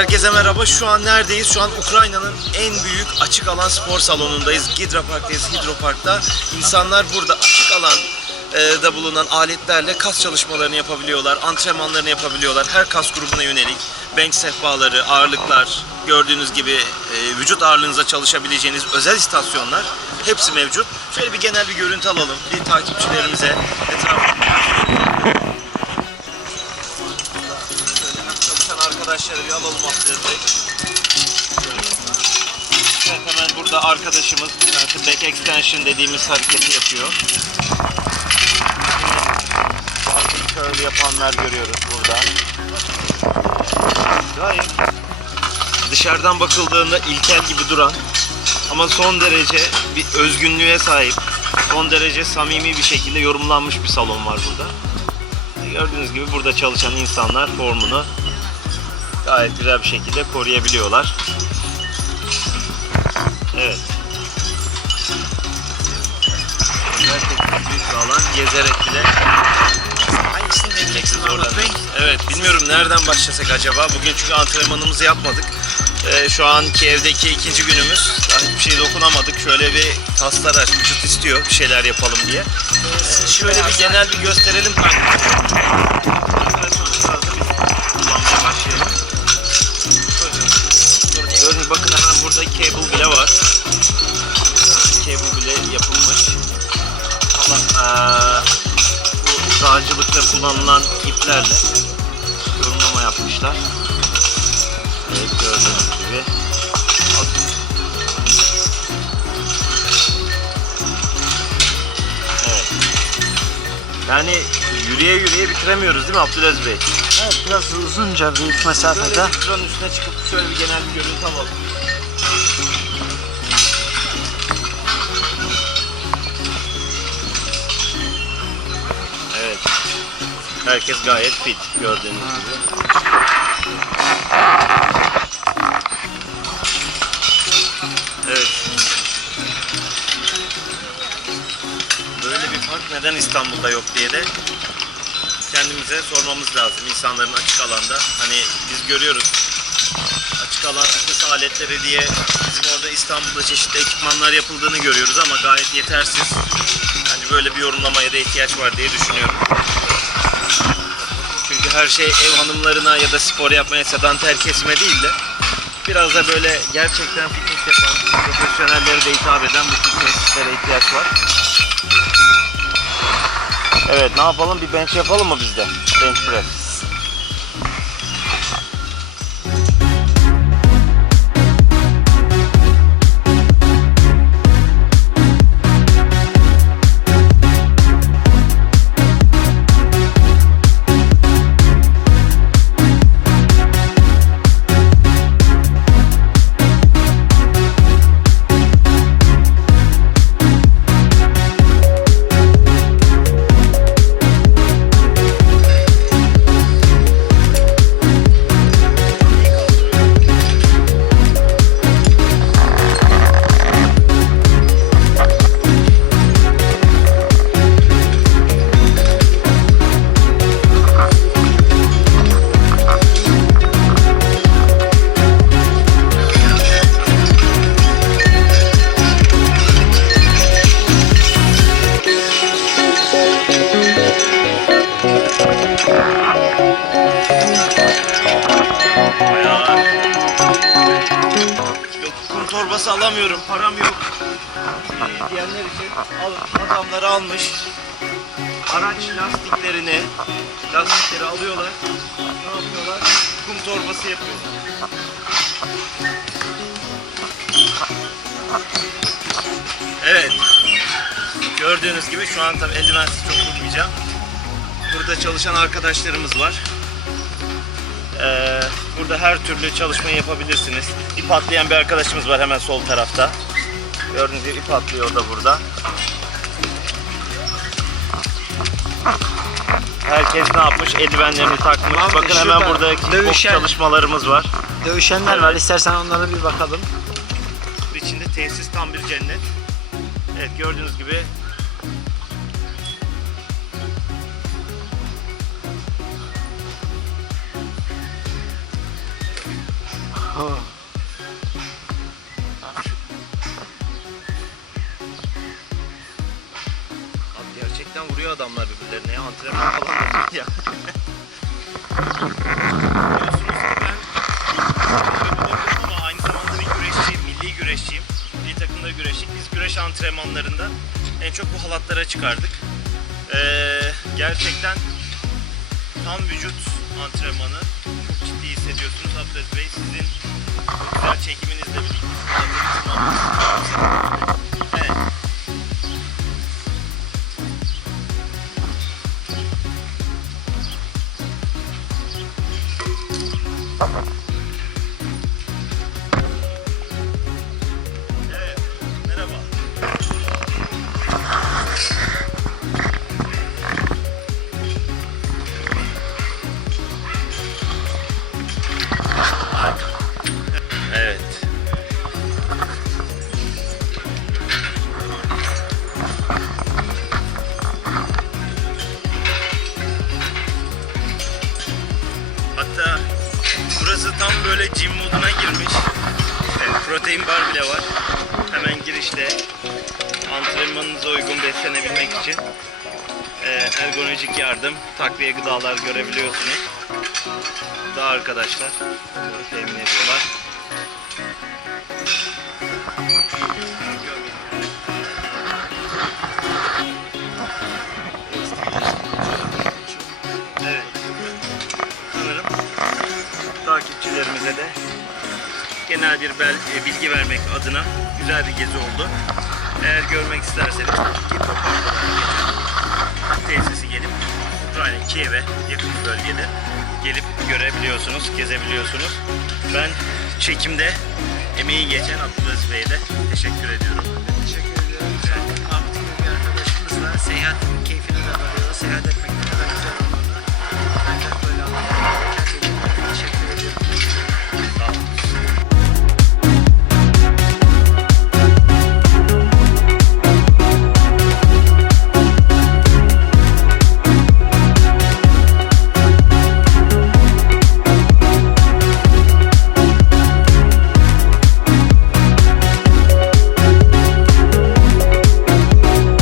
Herkese merhaba. Şu an neredeyiz? Şu an Ukrayna'nın en büyük açık alan spor salonundayız. Gidra Park'tayız, Hidro Park'ta. İnsanlar burada açık alan e, da bulunan aletlerle kas çalışmalarını yapabiliyorlar, antrenmanlarını yapabiliyorlar. Her kas grubuna yönelik bench sehpaları, ağırlıklar, gördüğünüz gibi e, vücut ağırlığınıza çalışabileceğiniz özel istasyonlar hepsi mevcut. Şöyle bir genel bir görüntü alalım. Bir takipçilerimize etrafını arkadaşları bir alalım Bey. Evet, hemen burada arkadaşımız tanesi back extension dediğimiz hareketi yapıyor. Bazı curl yapanlar görüyoruz burada. Gayet dışarıdan bakıldığında ilkel gibi duran ama son derece bir özgünlüğe sahip, son derece samimi bir şekilde yorumlanmış bir salon var burada. Gördüğünüz gibi burada çalışan insanlar formunu gayet güzel bir şekilde koruyabiliyorlar. Evet. Gerçekten büyük bir alan. Gezerek bile Hangisini. Mahmut Bey? Evet bilmiyorum nereden başlasak acaba. Bugün çünkü antrenmanımızı yapmadık. Ee, şu an Kiev'deki ikinci günümüz. Daha hiçbir şey dokunamadık. Şöyle bir kaslar aç, vücut istiyor bir şeyler yapalım diye. Ee, şöyle bir genel bir gösterelim. Cable bile var. Cable bile yapılmış. Ama bu dağcılıkta kullanılan iplerle yorumlama yapmışlar. Evet gördüğünüz gibi. Evet. Yani yürüye yürüye bitiremiyoruz değil mi Abdülaziz Bey? Evet biraz uzunca Böyle mesafede. bir drone üstüne çıkıp şöyle bir genel bir görüntü alalım. Herkes gayet fit gördüğünüz gibi. Evet. Böyle bir park neden İstanbul'da yok diye de kendimize sormamız lazım. İnsanların açık alanda hani biz görüyoruz açık alan fitness aletleri diye bizim orada İstanbul'da çeşitli ekipmanlar yapıldığını görüyoruz ama gayet yetersiz. Bence böyle bir yorumlamaya da ihtiyaç var diye düşünüyorum. Her şey ev hanımlarına ya da spor yapmaya sedanter kesme değil de biraz da böyle gerçekten fitness yapan profesyonellere de hitap eden bu tür tesislere ihtiyaç var. Evet ne yapalım bir bench yapalım mı biz de? Bench press. Alamıyorum, param yok. Ee, diyenler için alın, adamları almış. Araç lastiklerini, lastikleri alıyorlar. Ne yapıyorlar? Kum torbası yapıyorlar. Evet. Gördüğünüz gibi şu an tabii eldivensiz çok durmayacağım. Burada çalışan arkadaşlarımız var. Ee, burada her türlü çalışmayı yapabilirsiniz. İp atlayan bir arkadaşımız var hemen sol tarafta. Gördüğünüz gibi ip atlıyor da burada. Herkes ne yapmış? Eldivenlerini takmış. Abi Bakın hemen şurada burada kickbox dövüşen- çalışmalarımız var. Dövüşenler var istersen onlara bir bakalım. İçinde tesis tam bir cennet. Evet gördüğünüz gibi Abi gerçekten vuruyor adamlar birbirlerine ya. Antrenman falan ya. Ama aynı zamanda bir güreşçiyim, milli güreşçiyim. Milli takımda güreştik. Biz güreş antrenmanlarında en çok bu halatlara çıkardık. Ee, gerçekten tam vücut antrenmanı ciddi hissediyorsunuz. Abdest Bey sizin bu güzel çekiminizle birlikte. Evet. Evet, moduna girmiş. Evet, protein bar bile var. Hemen girişte antrenmanınıza uygun beslenebilmek için e, ergonomik yardım, takviye gıdalar görebiliyorsunuz. Daha arkadaşlar temin ediyorlar. Genel bir bel- e, bilgi vermek adına güzel bir gezi oldu. Eğer görmek isterseniz tesisi gelip Ukrayna Kiev'e yakın bölgede gelip görebiliyorsunuz, gezebiliyorsunuz. Ben çekimde emeği geçen Abdülaziz Bey'e de teşekkür ediyorum. Teşekkür ediyorum. Ahmet gibi bir arkadaşımızla seyahat keyfini de varıyor. Seyahat etmek ne kadar güzel